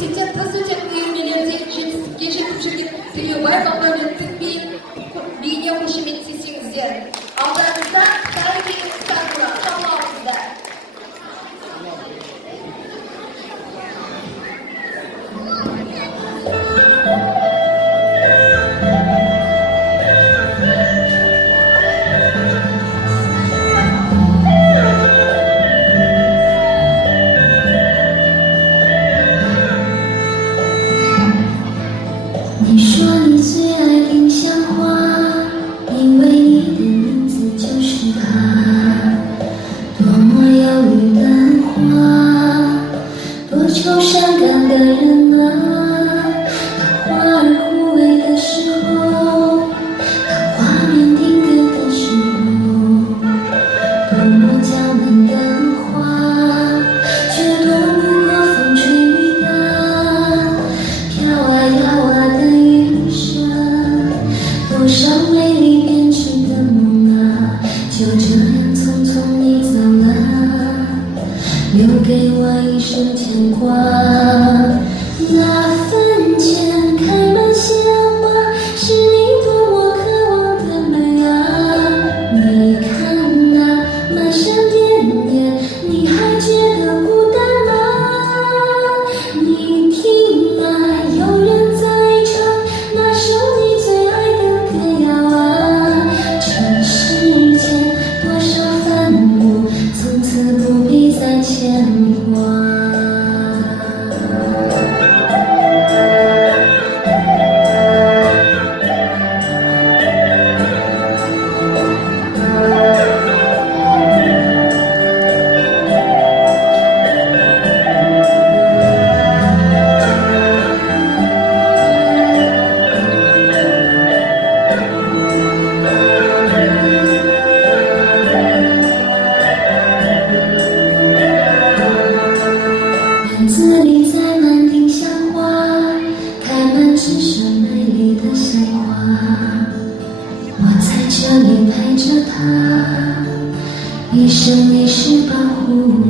진짜 다소장의 의미를 계신 부처님들이 welcome 특별히 미녀 호시민 지싱지연 아우라는사 다이빙 사구라 성화입니다.你说你最爱丁香花，因为你的名字就是它。多么忧郁的花，多愁善感的人啊！当花儿枯萎的时候，当画面定格的时候，多么娇嫩的花，却躲不过风吹雨打，飘啊摇啊的雨声，多少美丽编织的梦啊，就这样匆匆你走了，留给我一生牵挂。那坟前开满鲜花，是你多么渴望的美啊！你看那满山遍野，你还觉得孤单吗？你听啊，有人在唱那首你最爱的歌谣啊！尘世间多少繁芜，从此不必再牵挂。院子里栽满丁香花，开满只剩美丽的鲜花。我在这里陪着她，一生一世保护